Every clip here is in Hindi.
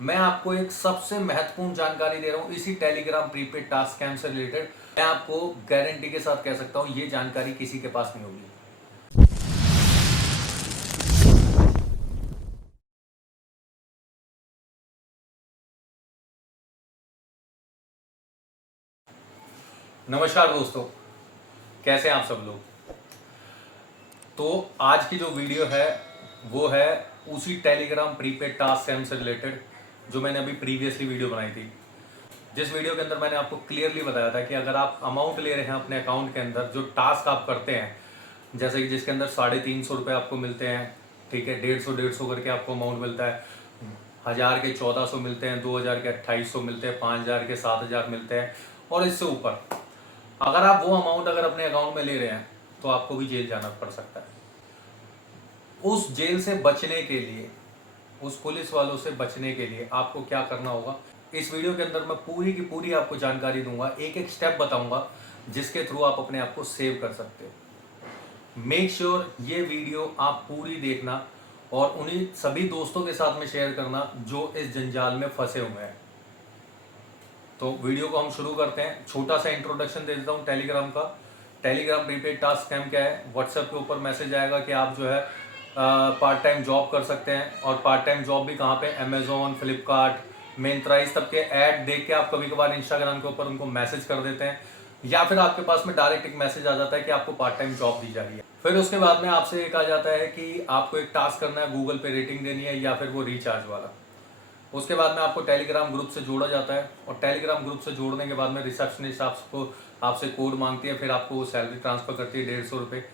मैं आपको एक सबसे महत्वपूर्ण जानकारी दे रहा हूं इसी टेलीग्राम प्रीपेड टास्क स्कैम से रिलेटेड। मैं आपको गारंटी के साथ कह सकता हूं ये जानकारी किसी के पास नहीं होगी। नमस्कार दोस्तों, कैसे हैं आप सब लोग। तो आज की जो वीडियो है वो है उसी टेलीग्राम प्रीपेड टास्क स्कैम से रिलेटेड जो मैंने अभी प्रीवियसली वीडियो बनाई थी। जिस वीडियो के अंदर मैंने आपको क्लियरली बताया था कि अगर आप अमाउंट ले रहे हैं अपने अकाउंट के अंदर, जो टास्क आप करते हैं, जैसे कि जिसके अंदर 350 रुपये आपको मिलते हैं, ठीक है, 150 करके आपको अमाउंट मिलता है, 1000 के 1400 मिलते हैं, 2000 के 2800 मिलते हैं, 5000 के 7000 मिलते हैं और इससे ऊपर अगर आप वो अमाउंट अगर अपने अकाउंट में ले रहे हैं तो आपको भी जेल जाना पड़ सकता है। उस जेल से बचने के लिए, उस पुलिस वालों से बचने के लिए आपको क्या करना होगा, इस वीडियो के अंदर मैं पूरी की पूरी आपको जानकारी दूंगा, एक एक स्टेप बताऊंगा जिसके थ्रू आप अपने आप को सेव कर सकते हो। मेक श्योर ये वीडियो आप पूरी देखना और उन्हीं सभी दोस्तों के साथ में शेयर करना जो इस जंजाल में फंसे हुए हैं। तो वीडियो को हम शुरू करते हैं। छोटा सा इंट्रोडक्शन दे देता हूँ टेलीग्राम का। टेलीग्राम प्रीपेड टास्क स्कैम क्या है। व्हाट्सएप के ऊपर मैसेज आएगा कि आप जो है पार्ट टाइम जॉब कर सकते हैं, और पार्ट टाइम जॉब भी कहाँ पे, अमेजोन, फ्लिपकार्ट, मिंत्रा, इस सब के ऐड देख के आप कभी कभार इंस्टाग्राम के ऊपर उनको मैसेज कर देते हैं, या फिर आपके पास में डायरेक्ट एक मैसेज आ जाता है कि आपको पार्ट टाइम जॉब दी जा रही है। फिर उसके बाद में आपसे एक आ जाता है कि आपको एक टास्क करना है, गूगल पे रेटिंग देनी है या फिर वो रिचार्ज वाला। उसके बाद में आपको टेलीग्राम ग्रुप से जोड़ा जाता है, और टेलीग्राम ग्रुप से जोड़ने के बाद में रिसेप्शनिस्ट आपसे कोड मांगती है, फिर आपको वो सैलरी ट्रांसफर करती है 150 रुपये।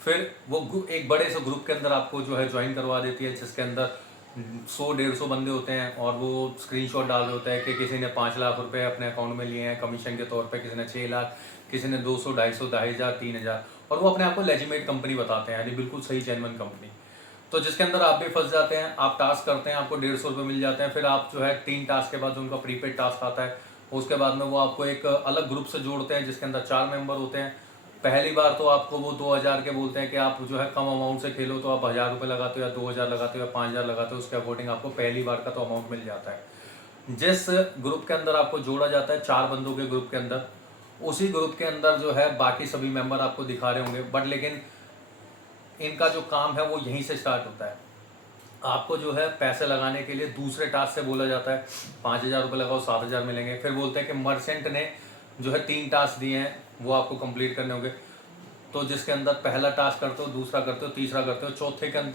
फिर वो एक बड़े से ग्रुप के अंदर आपको जो है ज्वाइन करवा देती है, जिसके अंदर 100-150 बंदे होते हैं, और वो स्क्रीनशॉट डाल रहे होता है कि किसी ने 5 लाख रुपए अपने अकाउंट में लिए हैं कमीशन के तौर पे, किसी ने 6 लाख, किसी ने 200, 250, 2500, 3000, और वो अपने आप को लेजिमेट कंपनी बताते हैं, यानी बिल्कुल सही जेन्युइन कंपनी। तो जिसके अंदर आप भी फंस जाते हैं। आप टास्क करते हैं, आपको 150 रुपये मिल जाते हैं। फिर आप जो है 3 टास्क के बाद जो उनका प्रीपेड टास्क आता है, उसके बाद में वो आपको एक अलग ग्रुप से जोड़ते हैं जिसके अंदर 4 मेंबर होते हैं। पहली बार तो आपको वो 2000 के बोलते हैं कि आप जो है कम अमाउंट से खेलो, तो आप 1000 रुपये लगाते हो या 2000 लगाते हो या 5000 लगाते हो, उसके अकॉर्डिंग आपको पहली बार का तो अमाउंट मिल जाता है। जिस ग्रुप के अंदर आपको जोड़ा जाता है, 4 बंदों के ग्रुप के अंदर, उसी ग्रुप के अंदर जो है बाकी सभी मेंबर आपको दिखा रहे होंगे, बट लेकिन इनका जो काम है वो यहीं से स्टार्ट होता है। आपको जो है पैसे लगाने के लिए दूसरे टास्क से बोला जाता है 5000 रुपये लगाओ, 7000 मिलेंगे। फिर बोलते हैं कि मर्चेंट ने जो है 3 टास्क दिए हैं वो आपको कंप्लीट करने होंगे। तो जिसके अंदर पहला टास्क करते हो, दूसरा करते हो, तीसरा करते हो,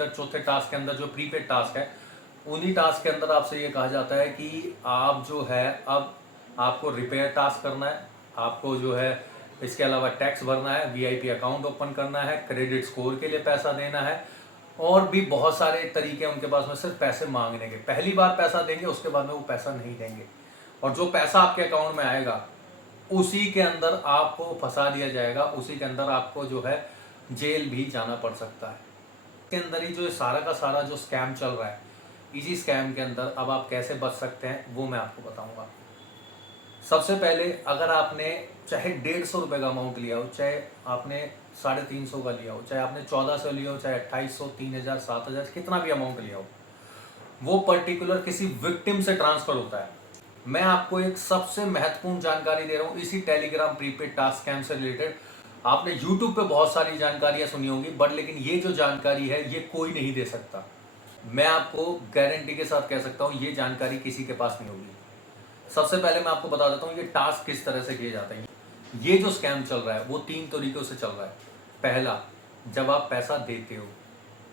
चौथे टास्क के अंदर जो प्रीपेड टास्क है, उन्हीं टास्क के अंदर आपसे ये कहा जाता है कि आप जो है अब आपको रिपेयर टास्क करना है, आपको जो है इसके अलावा टैक्स भरना है, वीआईपी अकाउंट ओपन करना है, क्रेडिट स्कोर के लिए पैसा देना है, और भी बहुत सारे तरीके हैं उनके पास में सिर्फ पैसे मांगने के। पहली बार पैसा देंगे, उसके बाद में वो पैसा नहीं देंगे, और जो पैसा आपके अकाउंट में आएगा उसी के अंदर आपको फंसा दिया जाएगा, उसी के अंदर आपको जो है जेल भी जाना पड़ सकता है। इसके अंदर ही जो सारा का सारा जो स्कैम चल रहा है, इसी स्कैम के अंदर अब आप कैसे बच सकते हैं वो मैं आपको बताऊंगा। सबसे पहले, अगर आपने चाहे 150 रुपये का अमाउंट लिया हो, चाहे आपने 350 का लिया हो, चाहे आपने 1400 लिया हो, चाहे 2800, 3000, 7000, कितना भी अमाउंट लिया हो, वो पर्टिकुलर किसी विक्टिम से ट्रांसफर होता है। मैं आपको एक सबसे महत्वपूर्ण जानकारी दे रहा हूं इसी टेलीग्राम प्रीपेड टास्क स्कैम से रिलेटेड। आपने यूट्यूब पे बहुत सारी जानकारियां सुनी होंगी, बट लेकिन ये जो जानकारी है ये कोई नहीं दे सकता। मैं आपको गारंटी के साथ कह सकता हूं ये जानकारी किसी के पास नहीं होगी। सबसे पहले मैं आपको बता देता हूँ ये टास्क किस तरह से किए जाते हैं। ये जो स्कैम चल रहा है वो 3 तरीकों से चल रहा है। पहला, जब आप पैसा देते हो।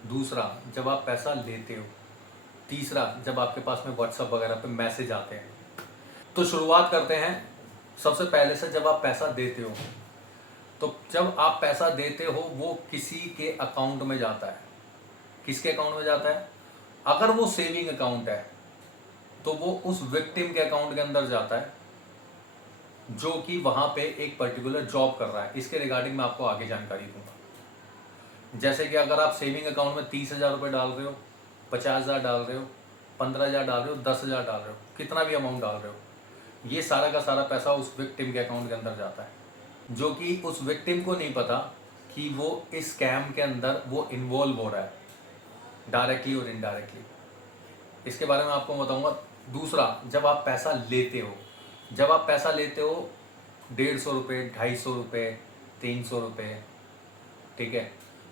दूसरा, जब आप पैसा लेते हो। तीसरा, जब आपके पास में व्हाट्सएप वगैरह पे मैसेज आते हैं। तो शुरुआत करते हैं सबसे पहले से, जब आप पैसा देते हो। तो जब आप पैसा देते हो वो किसी के अकाउंट में जाता है। किसके अकाउंट में जाता है? अगर वो सेविंग अकाउंट है तो वो उस विक्टिम के अकाउंट के अंदर जाता है जो कि वहां पे एक पर्टिकुलर जॉब कर रहा है। इसके रिगार्डिंग मैं आपको आगे जानकारी दूंगा। जैसे कि अगर आप सेविंग अकाउंट में 30,000 रुपये डाल रहे हो, 50,000 डाल रहे हो, 15,000 डाल रहे हो, 10,000 डाल रहे हो, कितना भी अमाउंट डाल रहे हो, ये सारा का सारा पैसा उस विक्टिम के अकाउंट के अंदर जाता है, जो कि उस विक्टिम को नहीं पता कि वो इस स्कैम के अंदर वो इन्वॉल्व हो रहा है, डायरेक्टली और इनडायरेक्टली। इसके बारे में आपको बताऊंगा। दूसरा, जब आप पैसा लेते हो, जब आप पैसा लेते हो 150 रुपये, 250 रुपये, 300 रुपये, ठीक है।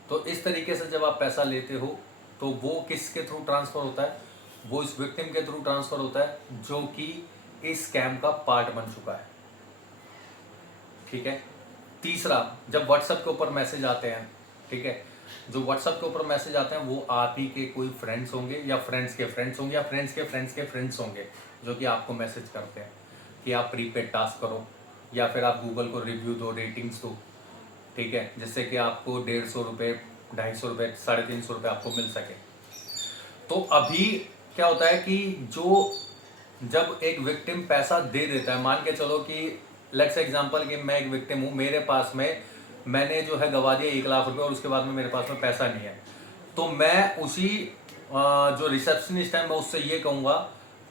तो इस तरीके से जब आप पैसा लेते हो तो वो किसके थ्रू ट्रांसफ़र होता है? वो इस विक्टिम के थ्रू ट्रांसफ़र होता है जो कि इस स्कैम का पार्ट बन चुका है, ठीक है। तीसरा, जब व्हाट्सएप के ऊपर मैसेज आते हैं, ठीक है, जो व्हाट्सएप के ऊपर मैसेज आते हैं वो आप ही के कोई फ्रेंड्स होंगे या फ्रेंड्स के फ्रेंड्स होंगे या फ्रेंड्स के फ्रेंड्स के फ्रेंड्स होंगे जो कि आपको मैसेज करते हैं कि आप प्रीपेड टास्क करो या फिर आप गूगल को रिव्यू दो, रेटिंग्स दो, ठीक है, जिससे कि आपको 150 रुपये, 250 रुपये, 350 रुपये आपको मिल सके। तो अभी क्या होता है कि जब एक विक्टिम पैसा दे देता है, मान के चलो कि लेट्स एग्जांपल कि मैं एक विक्टिम हूँ, मेरे पास में मैंने जो है गवा दिया 1 लाख रुपए और उसके बाद में मेरे पास में पैसा नहीं है, तो मैं उसी जो रिसेप्शनिस्ट है मैं उससे ये कहूँगा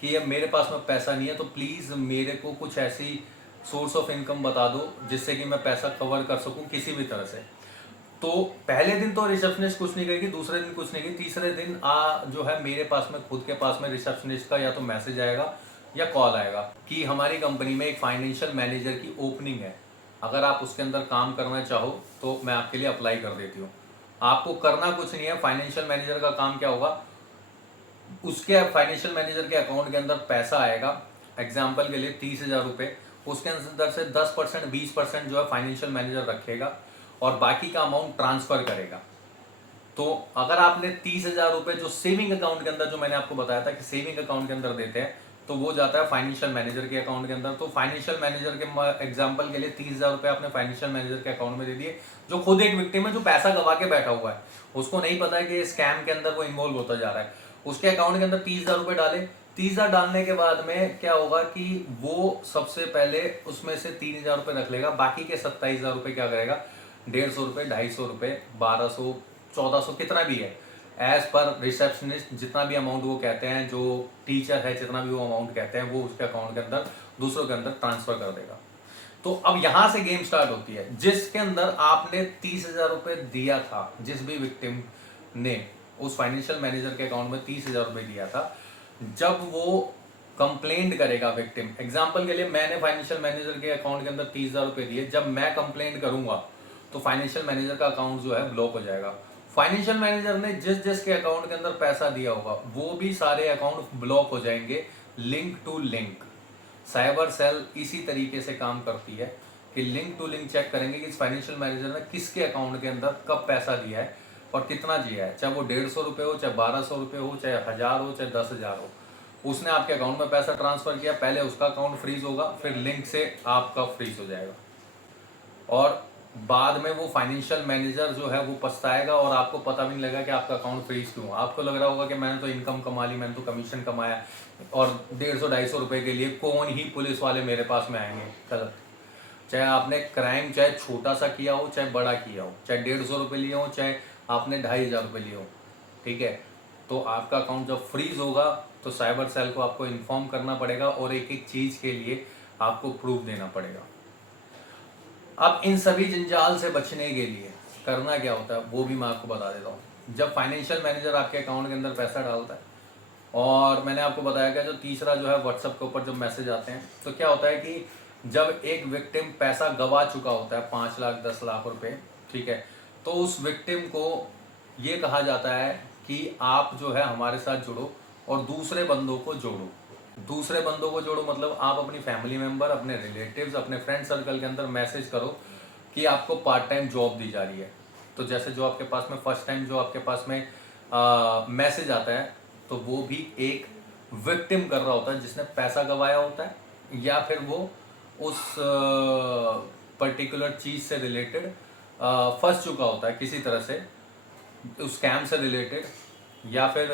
कि ये मेरे पास में पैसा नहीं है, तो प्लीज़ मेरे को कुछ ऐसी सोर्स ऑफ इनकम बता दो जिससे कि मैं पैसा कवर कर सकूँ किसी भी तरह से। तो पहले दिन तो रिसेप्शनिस्ट कुछ नहीं करेगी, दूसरे दिन कुछ नहीं करेगी, तीसरे दिन जो है मेरे पास में खुद के पास में रिसेप्शनिस्ट का या तो मैसेज आएगा या कॉल आएगा कि हमारी कंपनी में एक फाइनेंशियल मैनेजर की ओपनिंग है, अगर आप उसके अंदर काम करना चाहो तो मैं आपके लिए अप्लाई कर देती हूँ। आपको करना कुछ नहीं है, फाइनेंशियल मैनेजर का काम क्या होगा, उसके फाइनेंशियल मैनेजर के अकाउंट के अंदर पैसा आएगा, एग्जाम्पल के लिए 30,000 रुपये, उसके अंदर से 10%, 20% जो है फाइनेंशियल मैनेजर रखेगा और बाकी का अमाउंट ट्रांसफर करेगा। तो अगर आपने 30,000 रुपये जो सेविंग अकाउंट के अंदर, जो मैंने आपको बताया था कि सेविंग अकाउंट के अंदर देते हैं, तो वो जाता है फाइनेंशियल मैनेजर के अकाउंट के अंदर। तो फाइनेंशियल मैनेजर के एग्जांपल के लिए 30,000 रुपये आपने फाइनेंशियल मैनेजर के अकाउंट में दे दिए, जो खुद एक विक्टिम है, जो पैसा गवा के बैठा हुआ है, उसको नहीं पता है कि स्कैम के अंदर वो इन्वॉल्व होता जा रहा है। उसके अकाउंट के अंदर 30,000 रुपये डाले, 30,000 डालने के बाद में क्या होगा कि वो सबसे पहले उसमें से 3,000 रुपये रख लेगा, बाकी के 27,000 रुपये क्या करेगा, 150 रुपये, 250 रुपये, 1200, 1400, कितना भी है, एज पर रिसेप्शनिस्ट जितना भी अमाउंट वो कहते हैं, जो टीचर है जितना भी वो अमाउंट कहते हैं, वो उसके अकाउंट के अंदर दूसरों के अंदर ट्रांसफर कर देगा। तो अब यहां से गेम स्टार्ट होती है, जिसके अंदर आपने 30,000 रुपये दिया था, जिस भी विक्टिम ने उस फाइनेंशियल मैनेजर के अकाउंट में 30,000 रुपये दिया था, जब वो कंप्लेंट करेगा विक्टिम, एग्जाम्पल के लिए मैंने फाइनेंशियल मैनेजर के अकाउंट के अंदर 30,000 रुपये दिए, जब मैं कंप्लेंट करूंगा तो फाइनेंशियल मैनेजर का अकाउंट जो है ब्लॉक हो जाएगा। फाइनेंशियल मैनेजर ने जिस जिस के अकाउंट के अंदर पैसा दिया होगा वो भी सारे अकाउंट ब्लॉक हो जाएंगे, link to link. Cyber cell इसी तरीके से काम करती है कि लिंक टू लिंक चेक करेंगे कि इस फाइनेंशियल मैनेजर ने किसके अकाउंट के अंदर कब पैसा दिया है और कितना दिया है, चाहे वो 150 रुपये हो, चाहे 1200 रुपये हो, चाहे 1000 हो, चाहे 10,000 हो, उसने आपके अकाउंट में पैसा ट्रांसफर किया, पहले उसका अकाउंट फ्रीज होगा, फिर लिंक से आपका फ्रीज हो जाएगा और बाद में वो फाइनेंशियल मैनेजर जो है वो पछताएगा और आपको पता भी नहीं लगेगा कि आपका अकाउंट फ्रीज क्यों। आपको लग रहा होगा कि मैंने तो इनकम कमा ली, मैंने तो कमीशन कमाया और 150-250 रुपये के लिए कौन ही पुलिस वाले मेरे पास में आएंगे। गलत। चाहे आपने क्राइम चाहे छोटा सा किया हो चाहे बड़ा किया हो, चाहे 150 रुपये लिए हो चाहे आपने 2,500 रुपये लिए हो, ठीक है, तो आपका अकाउंट जब फ्रीज होगा तो साइबर सेल को आपको इन्फॉर्म करना पड़ेगा और एक एक चीज़ के लिए आपको प्रूफ देना पड़ेगा। अब इन सभी जंजाल से बचने के लिए करना क्या होता है वो भी मैं आपको बता देता हूँ। जब फाइनेंशियल मैनेजर आपके अकाउंट के अंदर पैसा डालता है और मैंने आपको बताया कि जो तीसरा जो है व्हाट्सएप के ऊपर जब मैसेज आते हैं, तो क्या होता है कि जब एक विक्टिम पैसा गवा चुका होता है 5 लाख 10 लाख रुपए, ठीक है, तो उस विक्टिम को ये कहा जाता है कि आप जो है हमारे साथ जुड़ो और दूसरे बंदों को जोड़ो। दूसरे बंदों को जोड़ो मतलब आप अपनी फैमिली मेंबर, अपने रिलेटिव्स, अपने फ्रेंड सर्कल के अंदर मैसेज करो कि आपको पार्ट टाइम जॉब दी जा रही है। तो जैसे जो आपके पास में फर्स्ट टाइम जो आपके पास में मैसेज आता है तो वो भी एक विक्टिम कर रहा होता है जिसने पैसा गंवाया होता है या फिर वो उस पर्टिकुलर चीज़ से रिलेटेड फंस चुका होता है किसी तरह से, उस स्कैम से रिलेटेड, या फिर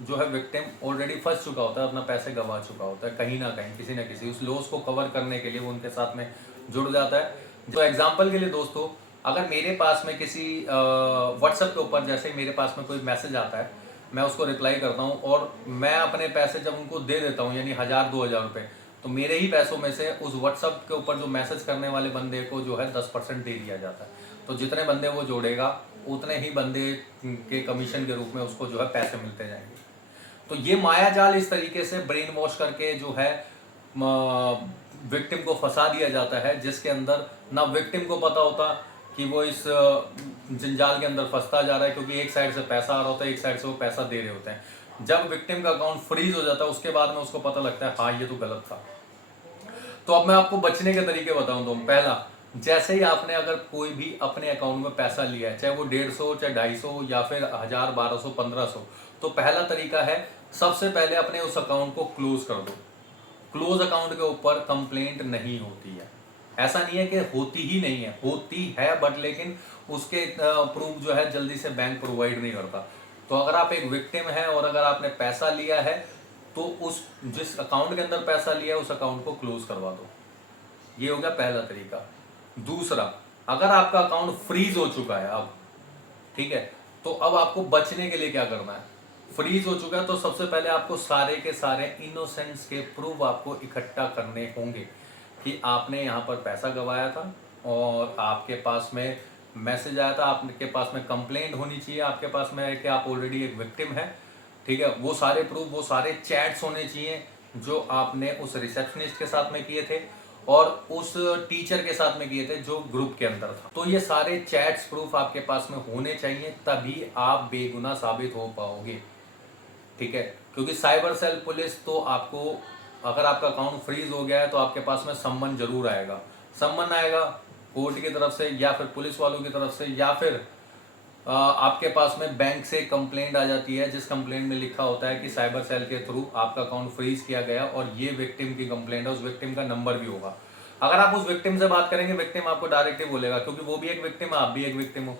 जो है विक्टिम ऑलरेडी फंस चुका होता है, अपना पैसे गंवा चुका होता है कहीं ना कहीं, किसी ना किसी उस लॉस को कवर करने के लिए वो उनके साथ में जुड़ जाता है। तो एग्जांपल के लिए दोस्तों, अगर मेरे पास में किसी व्हाट्सएप के ऊपर जैसे ही मेरे पास में कोई मैसेज आता है, मैं उसको रिप्लाई करता हूँ और मैं अपने पैसे जब उनको दे देता हूँ, यानी 1,000-2,000 रुपये, तो मेरे ही पैसों में से उस व्हाट्सएप के ऊपर जो मैसेज करने वाले बंदे को जो है 10% दे दिया जाता है। तो जितने बंदे वो जोड़ेगा उतने ही बंदे के कमीशन के रूप में उसको जो है पैसे मिलते जाएंगे। तो ये माया जाल इस तरीके से ब्रेन वॉश करके जो है विक्टिम को फंसा दिया जाता है, जिसके अंदर ना विक्टिम को पता होता कि वो इस जंजाल के अंदर फंसता जा रहा है, क्योंकि एक साइड से पैसा आ रहा होता है, एक साइड से वो पैसा दे रहे होते हैं। जब विक्टिम का अकाउंट फ्रीज हो जाता है उसके बाद में उसको पता लगता है हाँ ये तो गलत था। तो अब मैं आपको बचने के तरीके बताऊं तो पहला, जैसे ही आपने अगर कोई भी अपने अकाउंट में पैसा लिया है, चाहे वो 150 चाहे 250 या फिर 1000 1200 1500, तो पहला तरीका है सबसे पहले अपने उस अकाउंट को क्लोज कर दो। क्लोज अकाउंट के ऊपर कंप्लेंट नहीं होती है। ऐसा नहीं है कि होती ही नहीं है, होती है बट लेकिन उसके प्रूफ जो है जल्दी से बैंक प्रोवाइड नहीं करता। तो अगर आप एक विक्टिम है और अगर आपने पैसा लिया है तो उस जिस अकाउंट के अंदर पैसा लिया है उस अकाउंट को क्लोज करवा दो। ये हो गया पहला तरीका। दूसरा, अगर आपका अकाउंट फ्रीज हो चुका है अब, ठीक है, तो अब आपको बचने के लिए क्या करना है। फ्रीज हो चुका है तो सबसे पहले आपको सारे के सारे इनोसेंस के प्रूफ आपको इकट्ठा करने होंगे कि आपने यहाँ पर पैसा गंवाया था और आपके पास में मैसेज आया था, आपके पास में कंप्लेंट होनी चाहिए, आपके पास में है कि आप ऑलरेडी एक विक्टिम है, ठीक है। वो सारे प्रूफ, वो सारे चैट्स होने चाहिए जो आपने उस रिसेप्शनिस्ट के साथ में किए थे और उस टीचर के साथ में किए थे जो ग्रुप के अंदर था। तो ये सारे चैट्स प्रूफ आपके पास में होने चाहिए, तभी आप बेगुनाह साबित हो पाओगे, ठीक है। क्योंकि साइबर सेल पुलिस तो आपको, अगर आपका अकाउंट फ्रीज हो गया है तो आपके पास में सम्मन जरूर आएगा। सम्मन आएगा कोर्ट की तरफ से या फिर पुलिस वालों की तरफ से, या फिर आपके पास में बैंक से कंप्लेंट आ जाती है जिस कंप्लेंट में लिखा होता है कि साइबर सेल के थ्रू आपका अकाउंट फ्रीज किया गया और ये विक्टिम की कंप्लेंट है, उस विक्टिम का नंबर भी होगा। अगर आप उस विक्टिम से बात करेंगे, विक्टिम आपको डायरेक्टली बोलेगा, क्योंकि वो भी एक विक्टिम है, आप भी एक विक्टिम हो।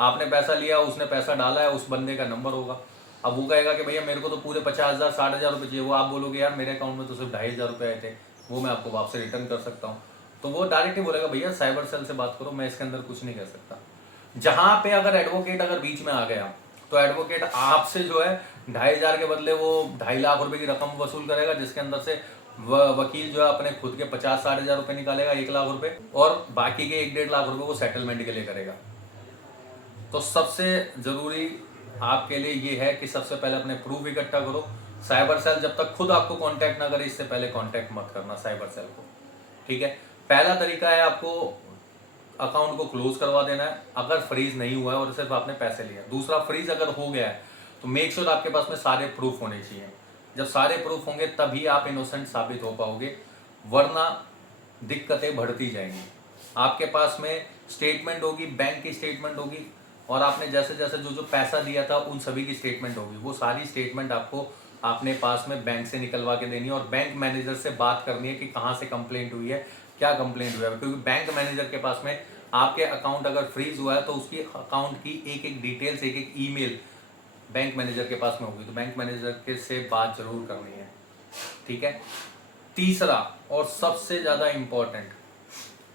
आपने पैसा लिया, उसने पैसा डाला है, उस बंदे का नंबर होगा। अब वो कहेगा कि भैया मेरे को तो पूरे 50,000 60,000 रुपये चाहिए, वो आप बोलोगे यार मेरे अकाउंट में तो सिर्फ 2,500 रुपये आए थे, वो मैं आपको वापस रिटर्न कर सकता हूँ। तो वो डायरेक्टली बोलेगा भैया साइबर सेल से बात करो, मैं इसके अंदर कुछ नहीं कर सकता। जहां पे अगर एडवोकेट अगर बीच में आ गया तो एडवोकेट आपसे जो है 2,500 के बदले वो 2.5 लाख रुपए की रकम वसूल करेगा, जिसके अंदर से वकील जो है अपने खुद के 50-60,000 रुपए निकालेगा, 1 लाख रुपए, और बाकी के 1-1.5 लाख रुपए वो सेटलमेंट के लिए करेगा। तो सबसे जरूरी आपके लिए ये है कि सबसे पहले अपने प्रूफ इकट्ठा करो। साइबर सेल जब तक खुद आपको कांटेक्ट ना करे, इससे पहले कांटेक्ट मत करना साइबर सेल को, ठीक है। पहला तरीका है आपको अकाउंट को क्लोज करवा देना है अगर फ्रीज नहीं हुआ है और सिर्फ आपने पैसे लिए। दूसरा, फ्रीज अगर हो गया है तो मेक श्योर आपके पास में सारे प्रूफ होने चाहिए। जब सारे प्रूफ होंगे तभी आप इनोसेंट साबित हो पाओगे, वरना दिक्कतें बढ़ती जाएंगी। आपके पास में स्टेटमेंट होगी, बैंक की स्टेटमेंट होगी, और आपने जैसे जैसे जो जो पैसा दिया था उन सभी की स्टेटमेंट होगी। वो सारी स्टेटमेंट आपको अपने पास में बैंक से निकलवा के देनी है और बैंक मैनेजर से बात करनी है कि कहाँ से कंप्लेंट हुई है, क्या कंप्लेंट हुआ है। क्योंकि बैंक मैनेजर के पास में आपके अकाउंट अगर फ्रीज हुआ है तो उसकी अकाउंट की एक एक डिटेल्स, एक एक ईमेल बैंक मैनेजर के पास में होगी, तो बैंक मैनेजर के से बात जरूर करनी है, ठीक है। तीसरा और सबसे ज्यादा इंपॉर्टेंट,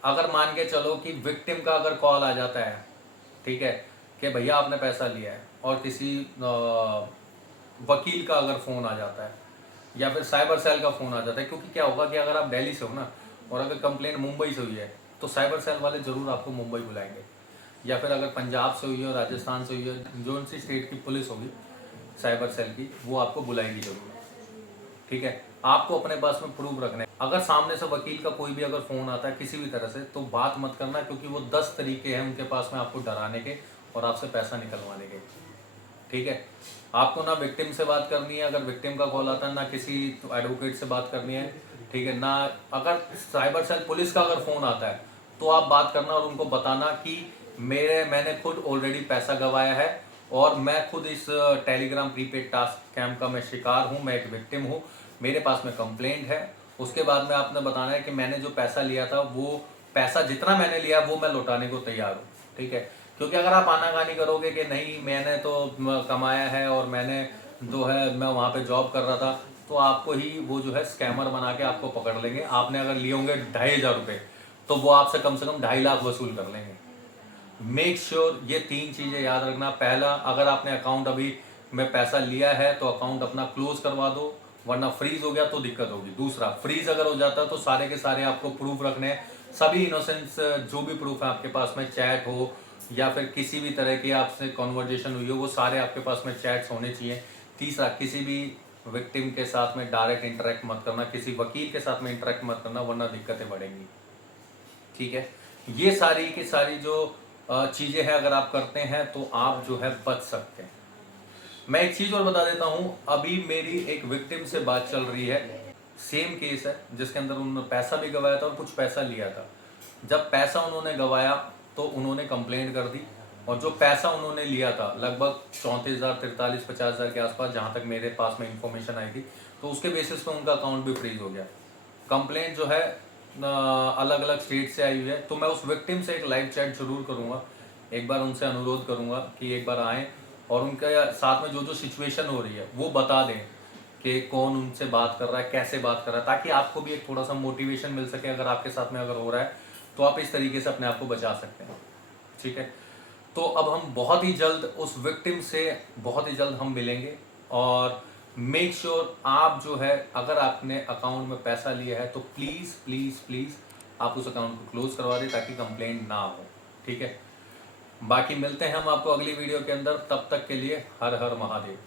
अगर मान के चलो कि विक्टिम का अगर कॉल आ जाता है, ठीक है, कि भैया आपने पैसा लिया है, और किसी वकील का अगर फ़ोन आ जाता है या फिर साइबर सेल का फ़ोन आ जाता है, क्योंकि क्या होगा कि अगर आप दिल्ली से हो ना और अगर कंप्लेंट मुंबई से हुई है तो साइबर सेल वाले ज़रूर आपको मुंबई बुलाएंगे, या फिर अगर पंजाब से हुई है, राजस्थान से हुई है, जो सी स्टेट की पुलिस होगी साइबर सेल की, वो आपको बुलाएगी जरूर, ठीक है। आपको अपने पास में प्रूफ रखना है। अगर सामने से वकील का कोई भी अगर फ़ोन आता है किसी भी तरह से तो बात मत करना, क्योंकि वो 10 तरीके हैं उनके पास में आपको डराने के और आपसे पैसा निकलवाने के, ठीक है। आपको ना विक्टिम से बात करनी है, अगर विक्टिम का कॉल आता है, ना किसी एडवोकेट से बात करनी है, ठीक है, ना अगर साइबर सेल पुलिस का अगर फ़ोन आता है तो आप बात करना और उनको बताना कि मैंने खुद ऑलरेडी पैसा गंवाया है और मैं खुद इस टेलीग्राम प्रीपेड टास्क स्कैम का मैं शिकार हूँ, मैं एक विक्टिम हूँ, मेरे पास में कंप्लेंट है। उसके बाद में आपने बताना है कि मैंने जो पैसा लिया था वो पैसा जितना मैंने लिया वो मैं लौटाने को तैयार हूँ, ठीक है। क्योंकि अगर आप आनाकानी करोगे कि नहीं मैंने तो कमाया है और मैंने जो है मैं वहाँ पे जॉब कर रहा था, तो आपको ही वो जो है स्कैमर बना के आपको पकड़ लेंगे। आपने अगर लिए होंगे 2,500 रुपये तो वो आपसे कम से कम 2.5 लाख वसूल कर लेंगे। मेक श्योर ये 3 चीज़ें याद रखना। पहला, अगर आपने अकाउंट अभी में पैसा लिया है तो अकाउंट अपना क्लोज करवा दो, वरना फ्रीज हो गया तो दिक्कत होगी। दूसरा, फ्रीज अगर हो जाता है तो सारे के सारे आपको प्रूफ रखने हैं, सभी इनोसेंस जो भी प्रूफ है आपके पास में, चैट हो या फिर किसी भी तरह की आपसे कॉन्वर्जेशन हुई हो, वो सारे आपके पास में चैट्स होने चाहिए। तीसरा, किसी भी विक्टिम के साथ में डायरेक्ट इंटरेक्ट मत करना, किसी वकील के साथ में इंटरेक्ट मत करना, वरना दिक्कतें बढ़ेंगी। ठीक है, ये सारी की सारी जो चीजें हैं अगर आप करते हैं तो आप जो है बच सकते हैं। मैं एक चीज और बता देता हूं, अभी मेरी एक विक्टिम से बात चल रही है, सेम केस है जिसके अंदर उन्होंने पैसा भी गवाया था और कुछ पैसा लिया था। जब पैसा उन्होंने गवाया तो उन्होंने कंप्लेंट कर दी, और जो पैसा उन्होंने लिया था लगभग 34,000 43 50,000 के आसपास, जहां तक मेरे पास में इंफॉर्मेशन आई थी, तो उसके बेसिस पे उनका अकाउंट भी फ्रीज हो गया। कंप्लेंट जो है अलग अलग स्टेट से आई हुई है, तो मैं उस विक्टिम से एक लाइव चैट जरूर करूंगा, एक बार उनसे अनुरोध करूंगा कि एक बार आएँ और उनके साथ में जो जो सिचुएशन हो रही है वो बता दें कि कौन उनसे बात कर रहा है, कैसे बात कर रहा है, ताकि आपको भी एक थोड़ा सा मोटिवेशन मिल सके। अगर आपके साथ में अगर हो रहा है तो आप इस तरीके से अपने आप को बचा सकते हैं। ठीक है, तो अब हम बहुत ही जल्द उस विक्टिम से बहुत ही जल्द हम मिलेंगे, और मेक श्योर आप जो है अगर आपने अकाउंट में पैसा लिया है तो प्लीज़ प्लीज़ प्लीज़ आप उस अकाउंट को क्लोज करवा दें ताकि कंप्लेंट ना हो। ठीक है, बाकी मिलते हैं हम आपको अगली वीडियो के अंदर, तब तक के लिए हर हर महादेव।